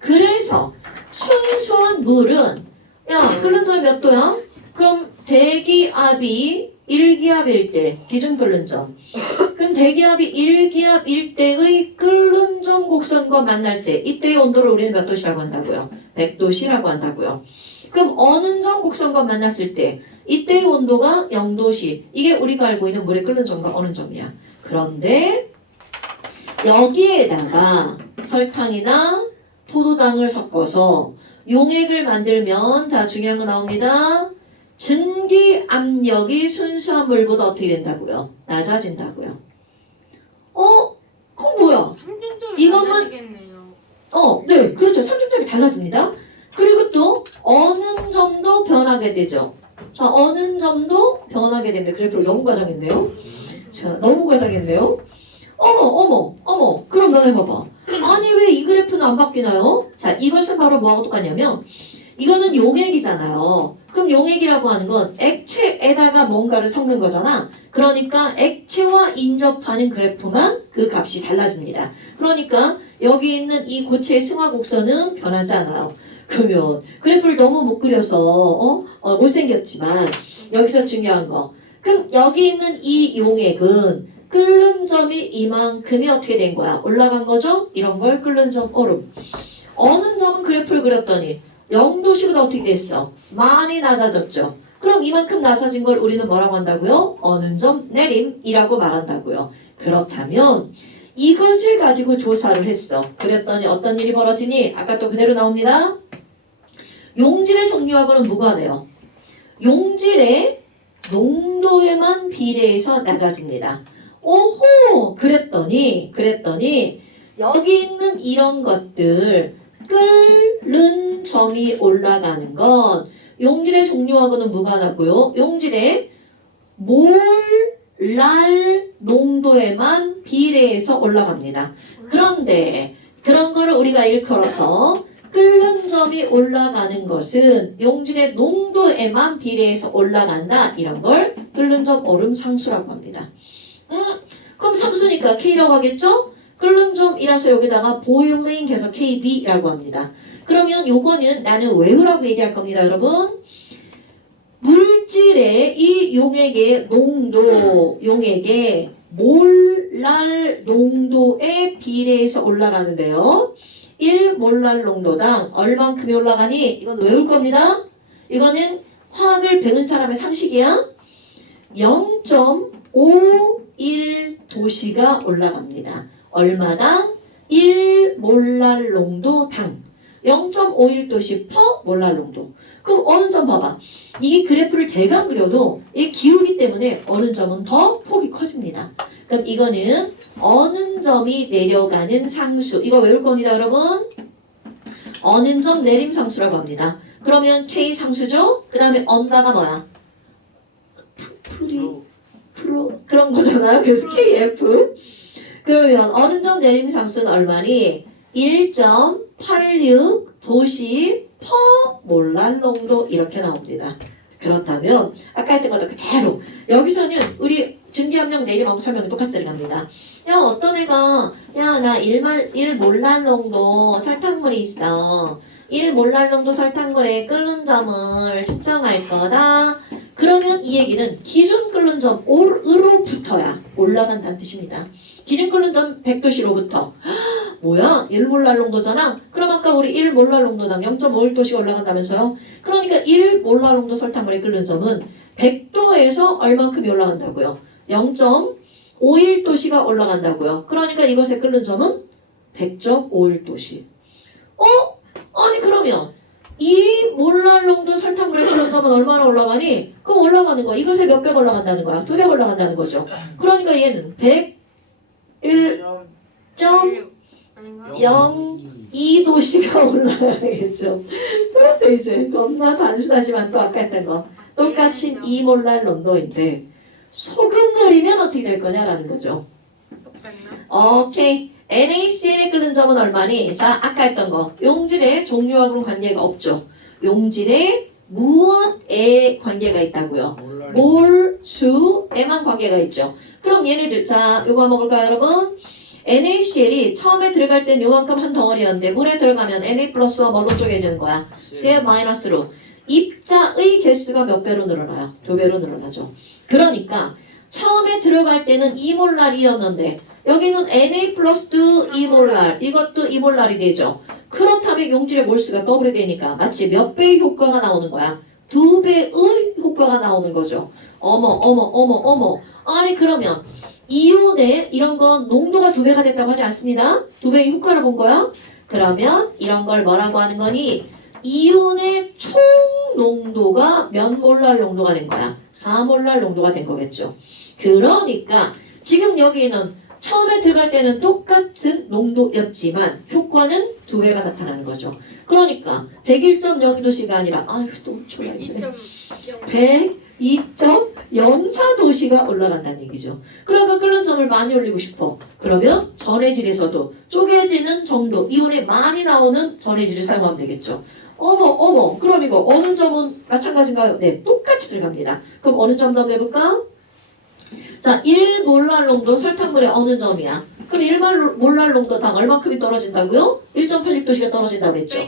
그래서 순수한 물은 야, 끓는 점이 몇 도야? 그럼 대기압이 1기압일 때 기준 끓는 점. 그럼 대기압이 1기압일 때의 끓는 점 곡선과 만날 때 이때의 온도를 우리는 몇 도시라고 한다고요? 100도시라고 한다고요. 그럼 어느 점 곡선과 만났을 때 이때의 온도가 0도시. 이게 우리가 알고 있는 물의 끓는 점과 어느 점이야. 그런데 여기에다가 설탕이나 포도당을 섞어서 용액을 만들면 자 중요한 거 나옵니다. 증기 압력이 순수한 물보다 어떻게 된다고요? 낮아진다고요. 그건 뭐야? 삼중점이 이것만- 달라지겠네요. 네, 그렇죠. 삼중점이 달라집니다. 그리고 또 어느 점도 변하게 되죠. 자, 어느 점도 변하게 됩니다. 그래프를 너무 과장했네요. 자, 너무 과장했네요. 어머. 그럼 너네 봐봐. 아니 왜 이 그래프는 안 바뀌나요? 자, 이것은 바로 뭐하고 똑같냐면 이거는 용액이잖아요. 그럼 용액이라고 하는 건 액체에다가 뭔가를 섞는 거잖아. 그러니까 액체와 인접하는 그래프만 그 값이 달라집니다. 그러니까 여기 있는 이 고체의 승화 곡선은 변하지 않아요. 그러면 그래프를 너무 못 그려서 못생겼지만 여기서 중요한 거. 그럼 여기 있는 이 용액은 끓는 점이 이만큼이 어떻게 된 거야? 올라간 거죠? 이런 걸 끓는 점 오름. 어느 점은 그래프를 그렸더니 0도시보다 어떻게 됐어? 많이 낮아졌죠. 그럼 이만큼 낮아진 걸 우리는 뭐라고 한다고요? 어느 점 내림이라고 말한다고요. 그렇다면 이것을 가지고 조사를 했어. 그랬더니 어떤 일이 벌어지니? 아까 또 그대로 나옵니다. 용질의 종류하고는 무관해요. 용질의 농도에만 비례해서 낮아집니다. 오호! 그랬더니 여기 있는 이런 것들 끓는 점이 올라가는 건 용질의 종류하고는 무관하고요. 용질의 몰랄 농도에만 비례해서 올라갑니다. 그런데 그런 거를 우리가 일컬어서 끓는 점이 올라가는 것은 용질의 농도에만 비례해서 올라간다. 이런 걸 끓는 점 오름 상수라고 합니다. 그럼 상수니까 K라고 하겠죠? 끓는 점이라서 여기다가 boiling 해서 KB라고 합니다. 그러면 요거는 나는 외우라고 얘기할 겁니다, 여러분. 물질의 이 용액의 농도, 용액의 몰랄 농도에 비례해서 올라가는데요. 1몰랄 농도당 얼만큼이 올라가니? 이건 외울 겁니다. 이거는 화학을 배운 사람의 상식이야. 0.51도시가 올라갑니다. 얼마당? 1몰랄 농도당 0.51도시 퍼 몰랄 농도. 그럼 어느 점 봐봐. 이게 그래프를 대강 그려도 이 기울기 때문에 어느 점은 더 폭이 커집니다. 그럼 이거는 어느 점이 내려가는 상수. 이거 외울 겁니다, 여러분. 어느 점 내림 상수라고 합니다. 그러면 K 상수죠? 그 다음에 언다가 뭐야? 프로 그런 거잖아요. 그래서 KF. 그러면 어느 점 내림 상수는 얼마니? 1.86 도시 퍼 몰랄 농도 이렇게 나옵니다. 그렇다면 아까 했던 것도 그대로 여기서는 우리 증기압력 내림하고 설명이 똑같이 들어갑니다. 야 어떤 애가 야 나 1몰랄 농도 설탕물이 있어. 1몰랄 농도 설탕물에 끓는 점을 측정할 거다. 그러면 이 얘기는 기준 끓는 점으로부터야 올라간다는 뜻입니다. 기준 끓는 점 100도씨로부터 뭐야? 1몰랄 농도잖아? 그럼 아까 우리 1몰랄 농도당 0.51도씨가 올라간다면서요? 그러니까 1몰랄 농도 설탕물에 끓는 점은 100도에서 얼만큼이 올라간다고요? 0.51도씨가 올라간다고요. 그러니까 이것에 끓는 점은 100.51도씨. 아니 그러면 이 몰랄 농도 설탕물에 끓는 점은 얼마나 올라가니? 그럼 올라가는 거야. 이것에 몇 배 올라간다는 거야? 2배 올라간다는 거죠. 그러니까 얘는 101.02도씨가 올라가겠죠. 그런데 이제 겁나 단순하지만 또 아까 했던 거 똑같이 2몰랄 농도인데 소금물이면 어떻게 될 거냐라는 거죠. 오케이. NaCl에 끓는 점은 얼마니? 자, 아까 했던 거. 용질의 종류하고는 관계가 없죠. 용질의 무언에 관계가 있다고요. 몰, 수에만 관계가 있죠. 그럼 얘네들, 자, 요거 한번 볼까요, 여러분? NaCl이 처음에 들어갈 땐 요만큼 한 덩어리였는데 물에 들어가면 Na 플러스와 뭘로 쪼개지는 거야? Cl 마이너스로. 입자의 개수가 몇 배로 늘어나요? 2배로 늘어나죠. 그러니까 처음에 들어갈 때는 2몰랄이었는데 여기는 Na 플러스 2몰랄 이것도 2몰랄이 되죠. 그렇다면 용질의 몰수가 더블이 되니까 마치 몇 배의 효과가 나오는 거야? 2배의 효과가 나오는 거죠. 어머. 아니 그러면 이온에 이런 건 농도가 2배가 됐다고 하지 않습니다. 2배의 효과를 본 거야. 그러면 이런 걸 뭐라고 하는 거니? 이온의 총 농도가 몇 몰랄 농도가 된 거야? 4몰랄 농도가 된 거겠죠. 그러니까 지금 여기는 처음에 들어갈 때는 똑같은 농도였지만 효과는 2배가 나타나는 거죠. 그러니까 101.02도씨가 아니라 또 초라해. 102.04도씨가 올라간다는 얘기죠. 그러니까 끓는 점을 많이 올리고 싶어. 그러면 전해질에서도 쪼개지는 정도, 이온이 많이 나오는 전해질을 사용하면 되겠죠. 어머. 그럼 이거 어느 점은 마찬가지인가요? 네, 똑같이 들어갑니다. 그럼 어느 점 한번 해볼까? 자, 1몰랄 농도 설탕물의 어느 점이야? 그럼 1몰랄 농도당 얼마큼이 떨어진다고요? 1.86도씨가 떨어진다고 했죠.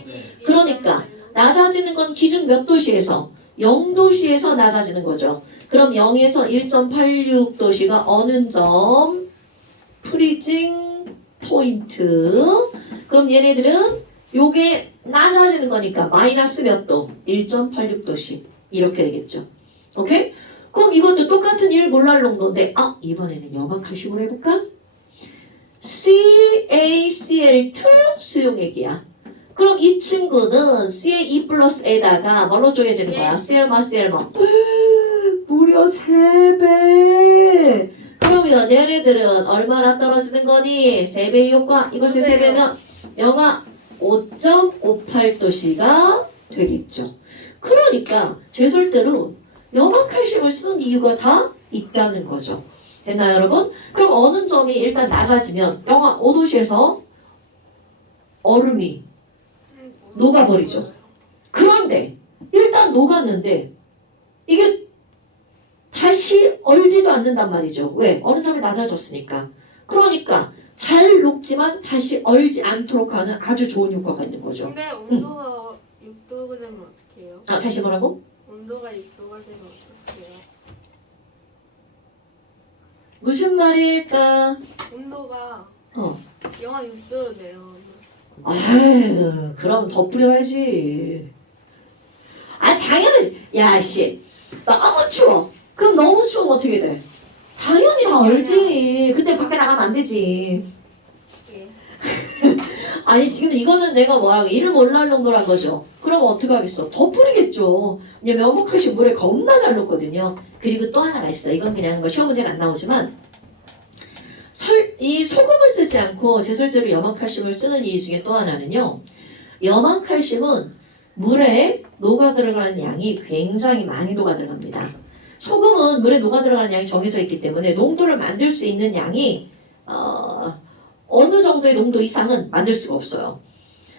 그러니까 낮아지는 건 기준 몇 도시에서? 0도씨에서 낮아지는 거죠. 그럼 0에서 1.86도씨가 어느 점? 프리징 포인트. 그럼 얘네들은 요게 낮아지는 거니까 마이너스 몇 도? 1.86도씨. 이렇게 되겠죠. 오케이? 그럼 이것도 똑같은 1몰랄 농도인데 이번에는 염화칼슘으로 해볼까? CaCl2 수용액이야. 그럼 이 친구는 CaE 플러스에다가 뭘로 쪼개지는 거야? Cl마 Cl마 무려 3배. 그러면 얘네들은 얼마나 떨어지는 거니? 3배의 효과. 이것이 3배면 영하 5.58도씨가 되겠죠. 그러니까 제설대로 염화칼슘을 쓰는 이유가 다 있다는 거죠. 됐나요, 여러분? 그럼 어느 점이 일단 낮아지면 영하 5도씨에서 얼음이 녹아버리죠. 그런데 일단 녹았는데 이게 다시 얼지도 않는단 말이죠. 왜? 어느 점이 낮아졌으니까. 그러니까 잘 녹지만 다시 얼지 않도록 하는 아주 좋은 효과가 있는 거죠. 근데 온도가 6도가 되면 어떡해요? 다시 뭐라고? 온도가 6도가 되면 어떡해요? 무슨 말일까? 온도가 어. 영하 6도로 내려오면 아유, 그럼 더 뿌려야지. 당연히. 야, 씨. 너무 추워. 그럼 너무 추우면 어떻게 돼? 당연히 다 얼지. 근데 밖에 나가면 안 되지. 예. 아니, 지금 이거는 내가 뭐라고, 1몰랄 농도란 거죠. 그럼 어떻게 하겠어? 더 뿌리겠죠. 왜냐면 염화칼슘 물에 겁나 잘 녹거든요. 그리고 또 하나가 있어. 이건 그냥 뭐 시험 문제는 안 나오지만, 이 소금을 쓰지 않고 제설제로 염화칼슘을 쓰는 이유 중에 또 하나는요. 염화칼슘은 물에 녹아 들어가는 양이 굉장히 많이 녹아 들어갑니다. 소금은 물에 녹아 들어가는 양이 정해져 있기 때문에 농도를 만들 수 있는 양이 어느 정도의 농도 이상은 만들 수가 없어요.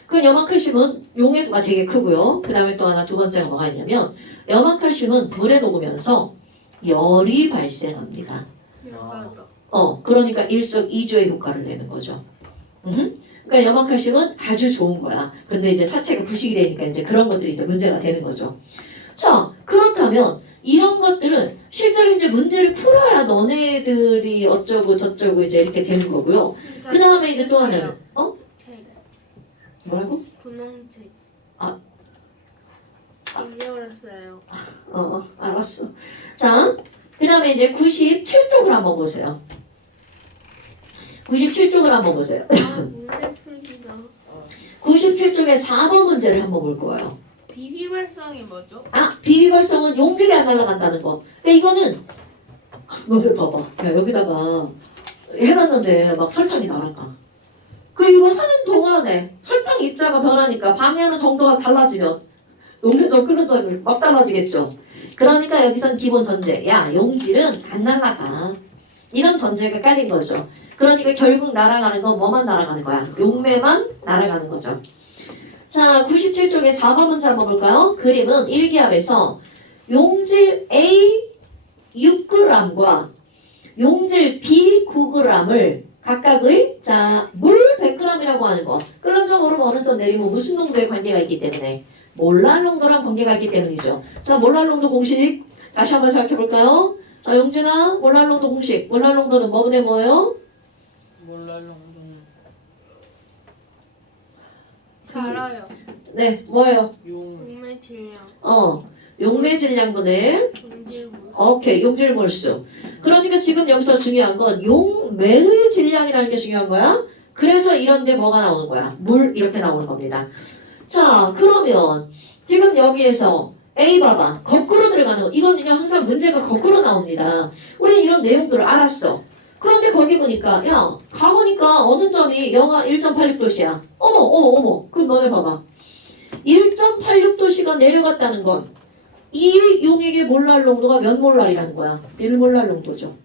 그 염화칼슘은 용해도가 되게 크고요. 그 다음에 또 하나 두 번째가 뭐가 있냐면 염화칼슘은 물에 녹으면서 열이 발생합니다. 그러니까 일석이조의 효과를 내는 거죠. 그러니까 염화칼슘은 아주 좋은 거야. 근데 이제 차체가 부식이 되니까 이제 그런 것들이 이제 문제가 되는 거죠. 자, 그렇다면 이런 것들은 실제로 이제 문제를 풀어야 너네들이 어쩌고 저쩌고 이제 이렇게 되는 거고요. 그 다음에 이제 또 하나는 책. 뭐라고? 분홍책. 아. 잊어버렸어요. 알았어. 자, 그 다음에 이제 97쪽을 한번 보세요. 97쪽을 한번 보세요. 아, 문제 풀기가. 97쪽에 4번 문제를 한번 볼 거예요. 비휘발성이 뭐죠? 비비발성은 용질이 안 날아간다는 거. 근데 이거는 너들 봐봐. 야, 여기다가 해놨는데 막 설탕이 날아가. 그 이거 하는 동안에 설탕 입자가 변하니까 방해하는 정도가 달라지면 녹는 점 끓는 점이 막 달라지겠죠. 그러니까 여기선 기본 전제. 야, 용질은 안 날아가. 이런 전제가 깔린 거죠. 그러니까 결국 날아가는 건 뭐만 날아가는 거야? 용매만 날아가는 거죠. 자, 97쪽에 4번 문제 한번 볼까요? 그림은 1기압에서 용질 A 6g과 용질 B 9g을 각각의 물 100g이라고 하는 거. 끓는 점 오르면 어느 점 내리면 무슨 농도의 관계가 있기 때문에 몰랄 농도랑 관계가 있기 때문이죠. 자, 몰랄 농도 공식 다시 한번 생각해 볼까요? 자, 용진아, 몰랄 농도 공식. 몰랄 농도는 뭐분의 뭐예요? 몰랄로 잘 알아요. 네, 뭐예요? 용 용매 질량. 용매 질량분의 분질물. 오케이, 용질 몰수. 그러니까 지금 여기서 중요한 건 용매의 질량이라는 게 중요한 거야. 그래서 이런데 뭐가 나오는 거야? 물 이렇게 나오는 겁니다. 자, 그러면 지금 여기에서 A 봐봐. 거꾸로 들어가는 거. 이건 그냥 항상 문제가 거꾸로 나옵니다. 우리 이런 내용들을 알았어. 그런데 거기 보니까 야, 가보니까 어느 점이 영하 1.86도씨야. 어머. 그럼 너네 봐봐. 1.86도씨가 내려갔다는 건 이 용액의 몰랄 농도가 몇 몰랄이라는 거야? 1몰랄 농도죠.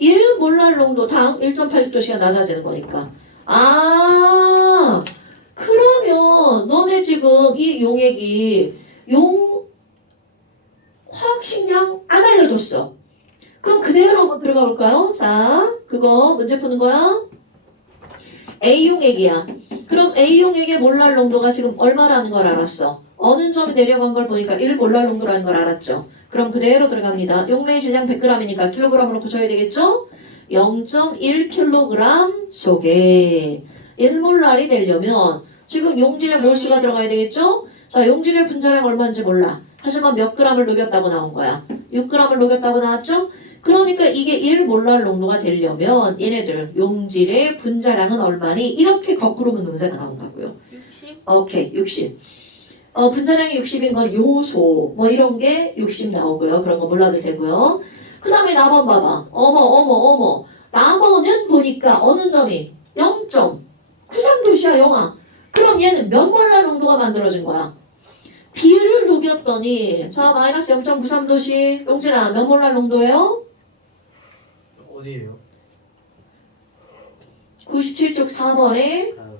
1몰랄 농도당 1.86도씨가 낮아지는 거니까. 그러면 너네 지금 이 용액이 화학식량 안 알려줬어. 그럼 그대로 한번 들어가 볼까요? 자, 그거 문제 푸는 거야. A용액이야. 그럼 A용액의 몰랄 농도가 지금 얼마라는 걸 알았어. 어느 점이 내려간 걸 보니까 1몰랄 농도라는 걸 알았죠. 그럼 그대로 들어갑니다. 용매의 질량 100g이니까 킬로그램으로 고쳐야 되겠죠? 0.1kg 속에 1몰랄이 되려면 지금 용질의 몰수가 들어가야 되겠죠? 자, 용질의 분자량 얼마인지 몰라. 하지만 몇 g을 녹였다고 나온 거야. 6g을 녹였다고 나왔죠? 그러니까 이게 1몰랄 농도가 되려면 얘네들 용질의 분자량은 얼마니? 이렇게 거꾸로 묻는 문제가 나온다고요. 60? 오케이, 60. 분자량이 60인 건 요소 뭐 이런 게 60 나오고요. 그런 거 몰라도 되고요. 그 다음에 나번 봐봐. 어머. 나번은 보니까 어느 점이 0.93도씨야 영하. 그럼 얘는 몇 몰랄 농도가 만들어진 거야? B를 녹였더니 자 마이너스 0.93도씨 용진아 몇 몰랄 농도예요? 어디예요? 97쪽 4번에 아,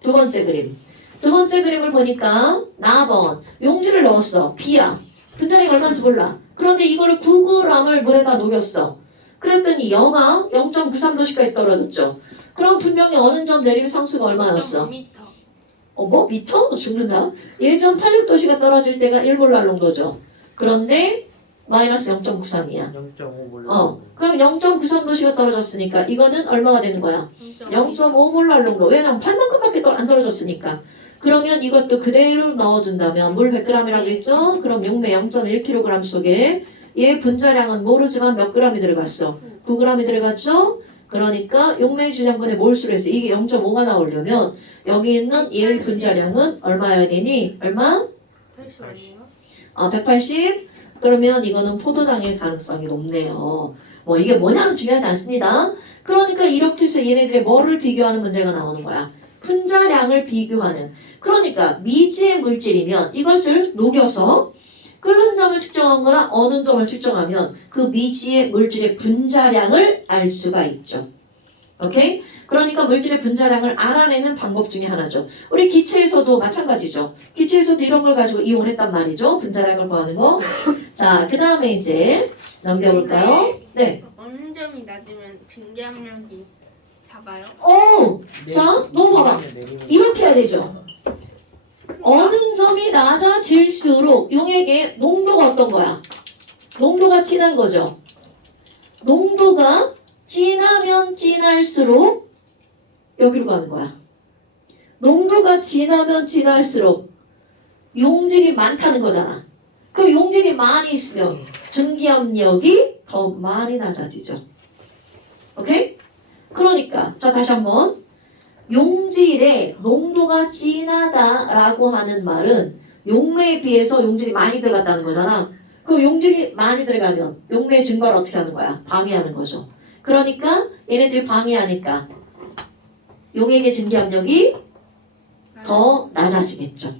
두 번째 그림. 두 번째 그림을 보니까 나번 용질을 넣었어. B야. 분자량이 얼마인지 몰라. 그런데 이거를 9g을 물에다 녹였어. 그랬더니 영하 0.93도씨까지 떨어졌죠. 그럼 분명히 어느 점 내림 상수가 얼마였어? 5m. 뭐? 미터? 너 죽는다. 1.86도씨가 떨어질 때가 1몰랄 농도죠. 그런데 마이너스 0.93이야. 0.5 몰랄. 그럼 0.93도씨가 떨어졌으니까 이거는 얼마가 되는 거야? 0.5몰랄 농도. 왜냐면 반만큼밖에 안 떨어졌으니까. 그러면 이것도 그대로 넣어준다면 물 100g이라고 했죠? 그럼 용매 0.1kg 속에 얘 분자량은 모르지만 몇 g이 들어갔어? 9g이 들어갔죠? 그러니까 용매의 질량분의 몰수를 해서 이게 0.5가 나오려면 여기 있는 얘의 분자량은 얼마여야 되니? 얼마? 80 아닌가? 180? 그러면 이거는 포도당일 가능성이 높네요. 뭐 이게 뭐냐는 중요하지 않습니다. 그러니까 이렇게 해서 얘네들의 뭐를 비교하는 문제가 나오는 거야. 분자량을 비교하는. 그러니까 미지의 물질이면 이것을 녹여서 끓는 점을 측정한 거나 어느 점을 측정하면 그 미지의 물질의 분자량을 알 수가 있죠. 오케이? 그러니까 물질의 분자량을 알아내는 방법 중에 하나죠. 우리 기체에서도 마찬가지죠. 기체에서도 이런 걸 가지고 이용했단 말이죠. 분자량을 구하는 거. 자, 그 다음에 이제 넘겨볼까요? 네. 어느 점이 낮으면 증기압력이 작아요? 자, 너무 봐봐. 이렇게 해야 되죠. 어느 점이 낮아질수록 용액의 농도가 어떤 거야? 농도가 진한 거죠. 농도가 진하면 진할수록 여기로 가는 거야. 농도가 진하면 진할수록 용질이 많다는 거잖아. 그럼 용질이 많이 있으면 증기압력이 더 많이 낮아지죠. 오케이? 그러니까 자 다시 한번 용질의 농도가 진하다라고 하는 말은 용매에 비해서 용질이 많이 들어갔다는 거잖아. 그럼 용질이 많이 들어가면 용매의 증발을 어떻게 하는 거야? 방해하는 거죠. 그러니까 얘네들이 방해하니까 용액의 증기압력이 더 낮아지겠죠.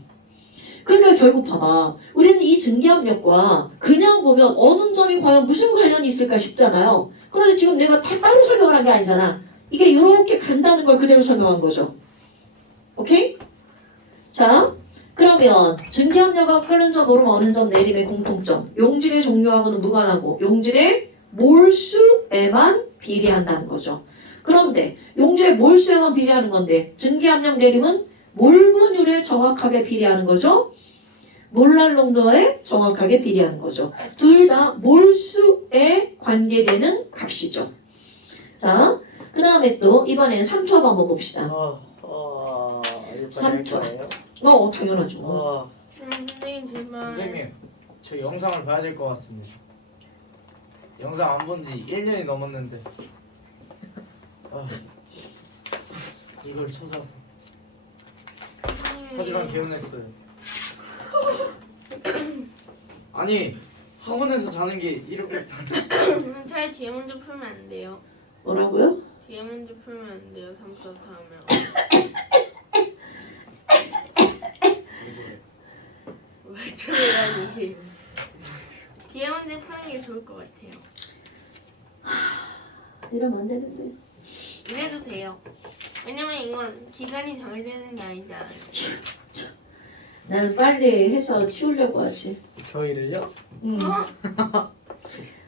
그러니까 결국 봐봐. 우리는 이 증기압력과 그냥 보면 어느 점이 과연 무슨 관련이 있을까 싶잖아요. 그런데 지금 내가 다 따로 설명을 한 게 아니잖아. 이게 이렇게 간다는 걸 그대로 설명한 거죠. 오케이? 자, 그러면 증기압력과 끓는 점, 오름, 어는 점, 내림의 공통점. 용질의 종류하고는 무관하고 용질의 몰수에만 비례한다는 거죠. 그런데 용질의 몰수에만 비례하는 건데 증기압력, 내림은 몰분율에 정확하게 비례하는 거죠. 몰랄 농도에 정확하게 비례하는 거죠. 둘 다 몰수에 관계되는 값이죠. 자, 그 다음에 또 이번엔 3초합 한번 봅시다. 여기까지 할 3초. 거예요? 당연하죠. 선생님 제발. 선생님, 저 영상을 봐야 될 것 같습니다. 영상 안 본 지 1년이 넘었는데 이걸 찾아서. 하지만 개운했어요. 아니 학원에서 자는 게 이렇게 차라리 뒤에 문제 풀면 안 돼요. 뭐라고요? 뒤에 문제 풀면 안 돼요. 3초 다음에. 왜 저래라니. 뒤에 문제 푸는 게 좋을 것 같아요. 이러면 안 되는데. 이래도 돼요. 왜냐면 이건 기간이 정해지는 게 아니잖아요. 나는 빨리 해서 치우려고 하지. 저희를요?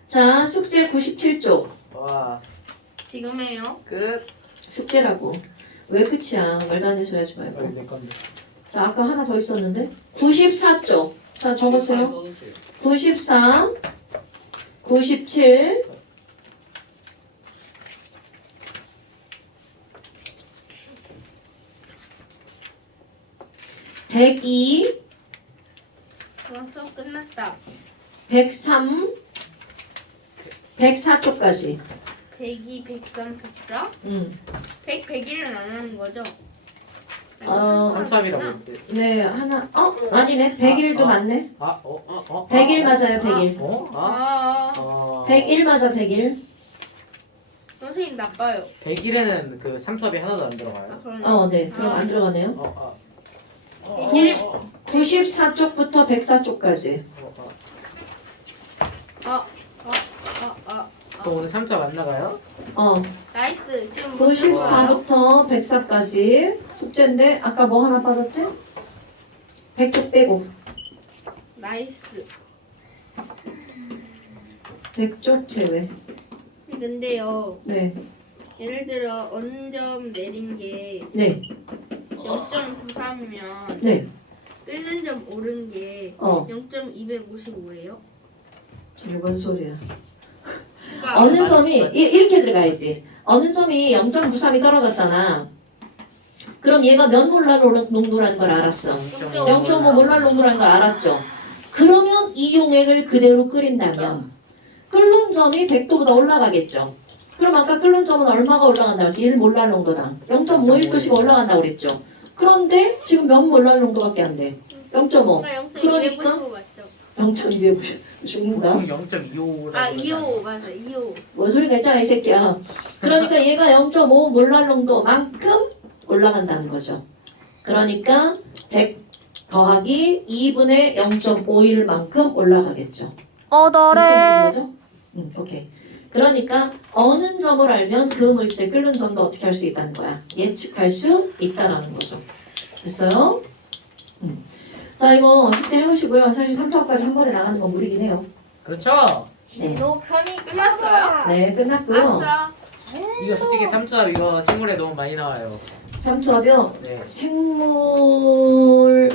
자, 숙제 97쪽. 와 지금 해요. 끝. 숙제라고. 왜 끝이야? 말도 안 되는 소리 하지 말고. 내 건데. 자, 아까 하나 더 있었는데. 94쪽. 자, 적었어요. 94, 97, 102, 수업 끝났다. 103, 104쪽까지. 102, 103, 104? 100, 101은 안 하는 거죠? 삼삼이라고 했대. 네, 하나. 아니네. 101도 맞네. 101 맞아요, 101. 101 맞아, 101. 선생님 나빠요. 101에는 그 삼수합이 하나도 안 들어가요? 그러네. 네. 그럼 안 들어가네요. 101. 94쪽부터 104쪽까지. 그럼 오늘 삼수합 안 나가요? 나이스. 지금 94부터 104까지 숙제인데 아까 뭐 하나 빠졌지? 100쪽 빼고. 나이스. 100쪽 제외. 근데요. 네. 예를 들어 언점 내린 게 네. 0.93이면 네. 끓는 점 오른 게 0.255예요. 저게 뭔 소리야? 그러니까 어느 점이 이렇게 들어가야지. 어느 점이 0.93이 떨어졌잖아. 그럼 얘가 몇 몰랄 농도라는 걸 알았어. 0.5 몰랄 농도라는 걸 알았죠. 그러면 이 용액을 그대로 끓인다면 끓는 점이 100도보다 올라가겠죠. 그럼 아까 끓는 점은 얼마가 올라간다고 했어? 1 몰랄 농도당 0.51도씩 올라간다고 그랬죠. 그런데 지금 몇 몰랄 농도밖에 안 돼. 0.5. 그러니까 0.255 맞죠? 0.250 죽는다. 보통 0.25라고. 255 맞아. 255. 뭔 소리가 있잖아 이 새끼야. 그러니까 얘가 0.5 몰랄 농도만큼 올라간다는 거죠. 그러니까 100 더하기 2분의 0.51만큼 올라가겠죠. 거죠? 오케이. 그러니까 어느 점을 알면 그 물질 끓는 점도 어떻게 할 수 있다는 거야. 예측할 수 있다라는 거죠. 됐어요? 자 이거 숙제 해보시고요. 사실 3차까지 한 번에 나가는 건 무리긴 해요. 그렇죠. 네. 녹함이 끝났어요? 네 끝났고요. 아싸. 이거 솔직히 삼수합 이거 생물에 너무 많이 나와요. 3차하면 네. 생물